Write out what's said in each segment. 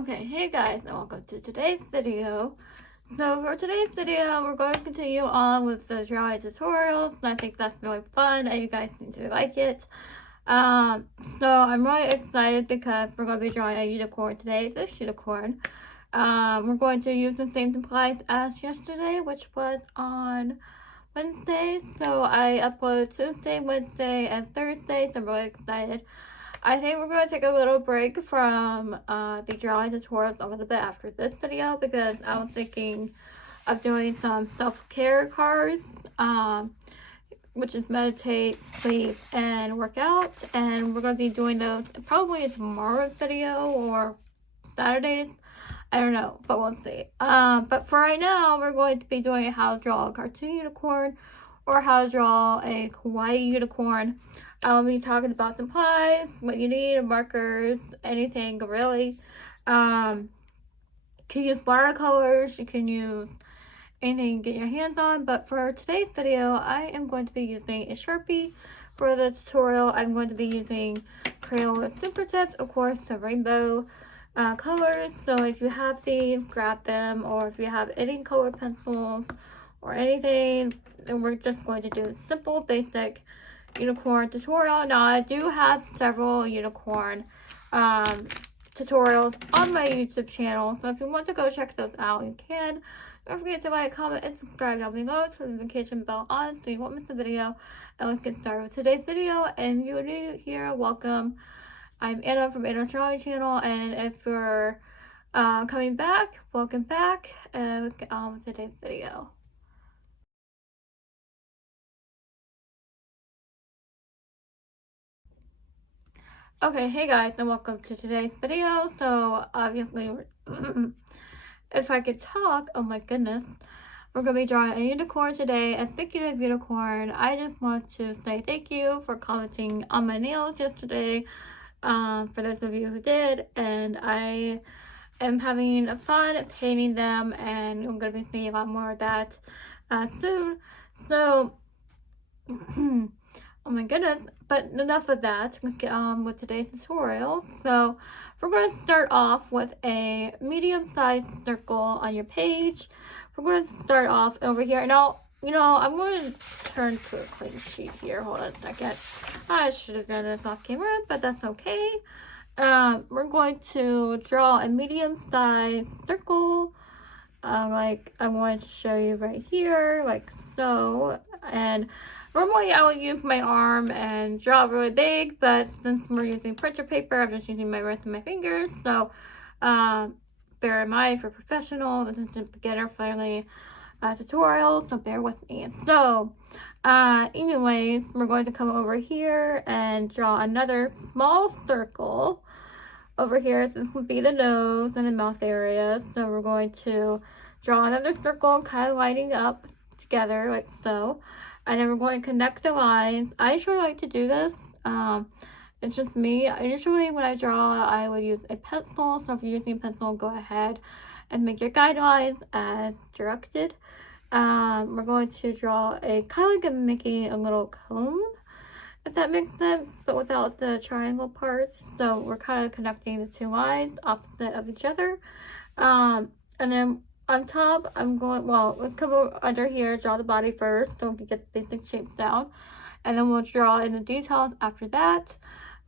Okay, hey guys, and welcome to today's video. So for today's video, we're going to continue on with the drawing tutorials, and I think that's really fun, and you guys seem to like it. So I'm really excited because we're going to be drawing a unicorn today, this unicorn. We're going to use the same supplies as yesterday, which was on Wednesday. So I uploaded Tuesday, Wednesday, and Thursday, so I'm really excited. I think we're going to take a little break from the drawing tutorials a little bit after this video because I was thinking of doing some self-care cards, which is meditate, sleep, and work out. And we're going to be doing those probably tomorrow's video or Saturdays. I don't know, but we'll see. But for right now, we're going to be doing how to draw a cartoon unicorn or how to draw a kawaii unicorn. I'll be talking about supplies, what you need, markers, anything really. You can use watercolors, you can use anything you get your hands on, but for today's video, I am going to be using a Sharpie. For the tutorial, I'm going to be using Crayola Super Tips, of course, the rainbow colors. So if you have these, grab them, or if you have any color pencils or anything, then we're just going to do a simple, basic unicorn tutorial. Now I do have several unicorn tutorials on my YouTube channel, so if you want to go check those out, you can. Don't forget to like, comment, and subscribe down below. Turn the notification bell on so you won't miss a video. And let's get started with today's video. And if you're new here, welcome. I'm Anna from Anna's Drawing Channel, and if you're coming back, welcome back. And let's get on with today's video. Okay, hey guys, and welcome to today's video. So obviously, if I could talk, oh my goodness, we're gonna be drawing a unicorn today. And speaking of unicorn, I just want to say thank you for commenting on my nails yesterday. For those of you who did, and I am having fun painting them, and I'm gonna be seeing a lot more of that soon. So. Oh my goodness, but enough of that. Let's get on with today's tutorial. So we're going to start off with a medium-sized circle on your page. We're going to start off over here. Now, I'm going to turn to a clean sheet here. Hold on a second. I should have done this off camera, but that's okay. We're going to draw a medium-sized circle. Like I wanted to show you right here, like so. And normally I would use my arm and draw really big, but since we're using printer paper, I'm just using my wrist and my fingers. So bear in mind, for professional, this is a beginner-friendly tutorial, so bear with me. So anyways, we're going to come over here and draw another small circle. Over here, this would be the nose and the mouth area. So we're going to draw another circle, kind of lining up together like so. And then we're going to connect the lines. I usually like to do this. It's just me. Usually when I draw, I would use a pencil. So if you're using a pencil, go ahead and make your guidelines as directed. We're going to draw a kind of like making a little cone, if that makes sense, but without the triangle parts. So we're kind of connecting the two lines opposite of each other. And then on top, let's come over under here, draw the body first so we can get the basic shapes down. And then we'll draw in the details after that.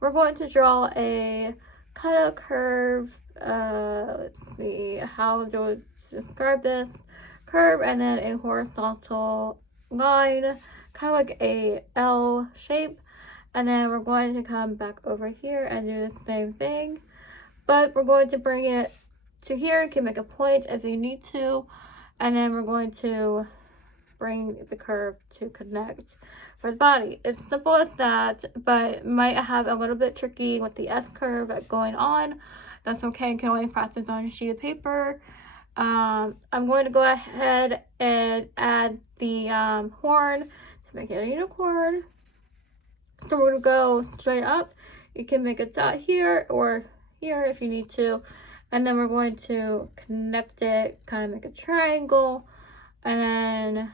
We're going to draw a kind of curve, let's see, how do I describe this? Curve and then a horizontal line, kind of like a L shape. And then we're going to come back over here and do the same thing. But we're going to bring it to here. You can make a point if you need to. And then we're going to bring the curve to connect for the body. It's simple as that, but it might have a little bit tricky with the S curve going on. That's okay. You can only practice on a sheet of paper. I'm going to go ahead and add the horn to make it a unicorn. So we're going to go straight up. You can make a dot here or here if you need to. And then we're going to connect it, kind of make a triangle. And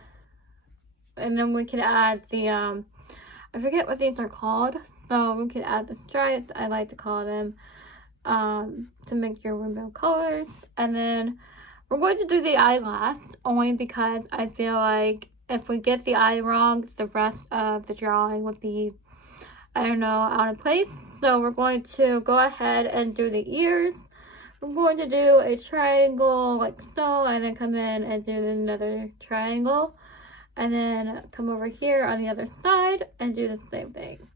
then we can add the, I forget what these are called. So we can add the stripes. I like to call them to make your rainbow colors. And then we're going to do the eye last, only because I feel like if we get the eye wrong, the rest of the drawing would be, I don't know, out of place. So we're going to go ahead and do the ears. I'm going to do a triangle like so, and then come in and do another triangle, and then come over here on the other side and do the same thing.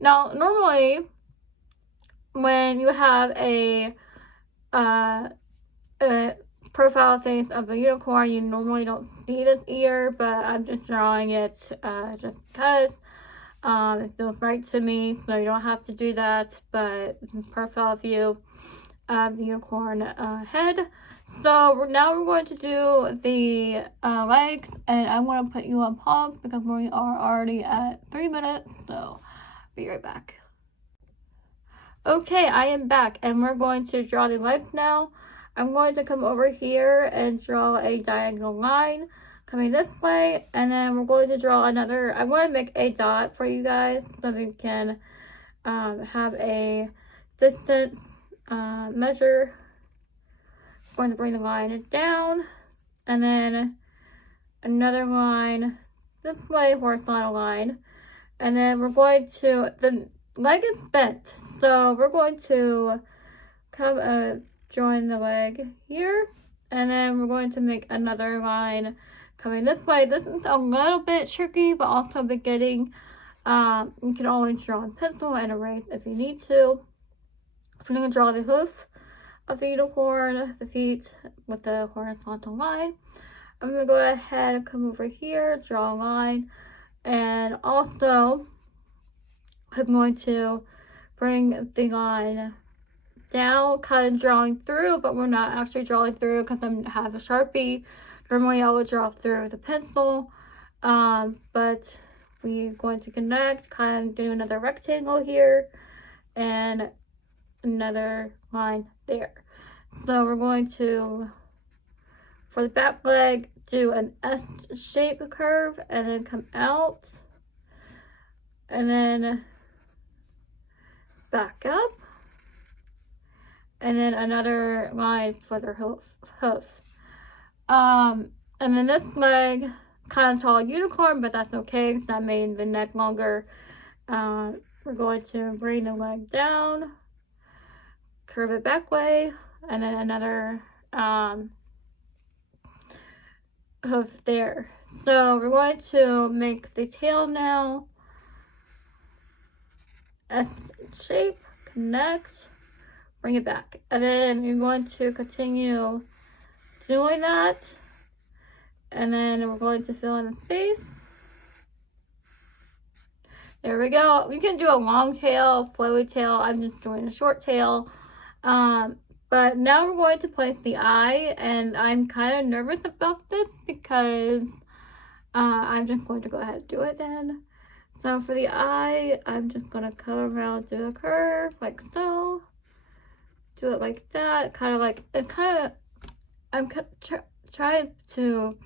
Now, normally, when you have a profile face of a unicorn, you normally don't see this ear, but I'm just drawing it just because it feels right to me, so you don't have to do that, but this is profile view of the unicorn head. So now we're going to do the legs, and I want to put you on pause because we are already at 3 minutes, so be right back. Okay, I am back, and we're going to draw the legs now. I'm going to come over here and draw a diagonal line coming this way, and then we're going to draw another. I want to make a dot for you guys so that you can have a distance measure. I'm going to bring the line down, and then another line this way, horizontal line, and then we're going to, the leg is bent, so we're going to come join the leg here, and then we're going to make another line coming this way. This is a little bit tricky, but also beginning. You can always draw in pencil and erase if you need to. I'm going to draw the hoof of the unicorn, the feet with the horizontal line. I'm going to go ahead and come over here, draw a line, and also I'm going to bring the line down, kind of drawing through, but we're not actually drawing through because I have a Sharpie. Normally I would draw through with a pencil, but we're going to connect, kind of do another rectangle here, and another line there. So we're going to, for the back leg, do an S-shaped curve, and then come out, and then back up, and then another line for the hoof. And then this leg, kind of tall unicorn, but that's okay because I made the neck longer. We're going to bring the leg down, curve it back way, and then another hoof there. So we're going to make the tail now. S shape, connect, bring it back, and then you're going to continue doing that, and then we're going to fill in the space. There we go. You can do a long tail, flowy tail. I'm just doing a short tail. But now we're going to place the eye, and I'm kind of nervous about this because I'm just going to go ahead and do it then. So for the eye, I'm just going to come around, do a curve like so. Do it like that, kind of like, it's kind of, I'm trying to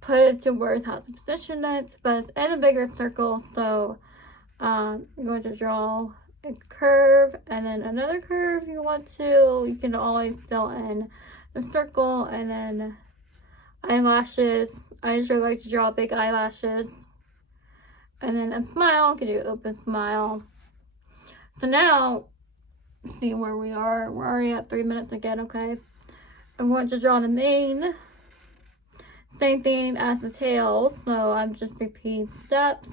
put it to words how to position it, but it's in a bigger circle, so you're going to draw a curve, and then another curve you want to. You can always fill in the circle, and then eyelashes. I usually like to draw big eyelashes. And then a smile, you can do an open smile. So now, see where we are. We're already at 3 minutes again, okay? I'm going to draw the mane. Same thing as the tail, so I'm just repeating steps.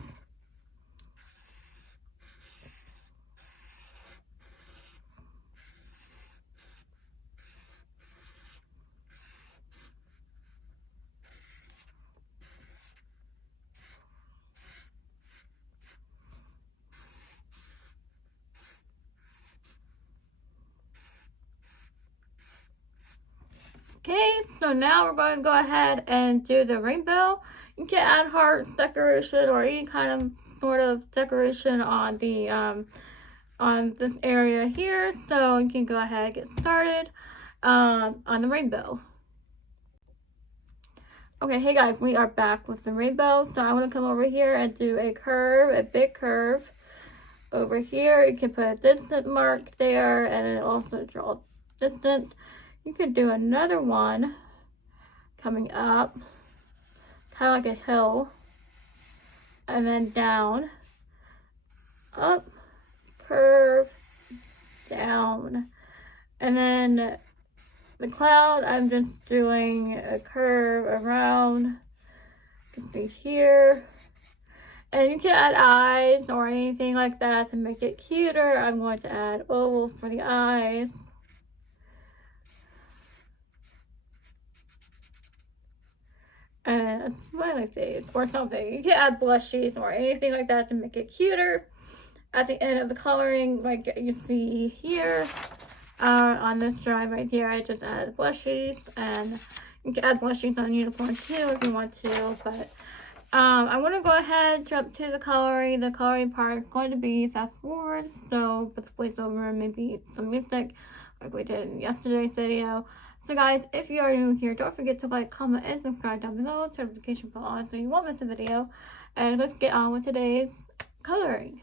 Okay, so now we're going to go ahead and do the rainbow. You can add hearts, decoration, or any kind of sort of decoration on the on this area here. So you can go ahead and get started on the rainbow. Okay, hey guys, we are back with the rainbow. So I want to come over here and do a curve, a big curve over here, you can put a distance mark there, and then also draw distance. You could do another one coming up, kind of like a hill, and then down, up, curve, down. And then the cloud, I'm just doing a curve around. You can see here. And you can add eyes or anything like that to make it cuter. I'm going to add ovals for the eyes. And a smiley face or something. You can add blushes or anything like that to make it cuter. At the end of the coloring, like you see here, on this drawing right here, I just added blushes, and you can add blushes on unicorn too if you want to, but I'm going to go ahead and jump to the coloring. The coloring part is going to be fast forward, so with voiceover and maybe some music like we did in yesterday's video. So guys, if you are new here, don't forget to like, comment, and subscribe down below. Turn notification bell on so you won't miss a video. And let's get on with today's coloring.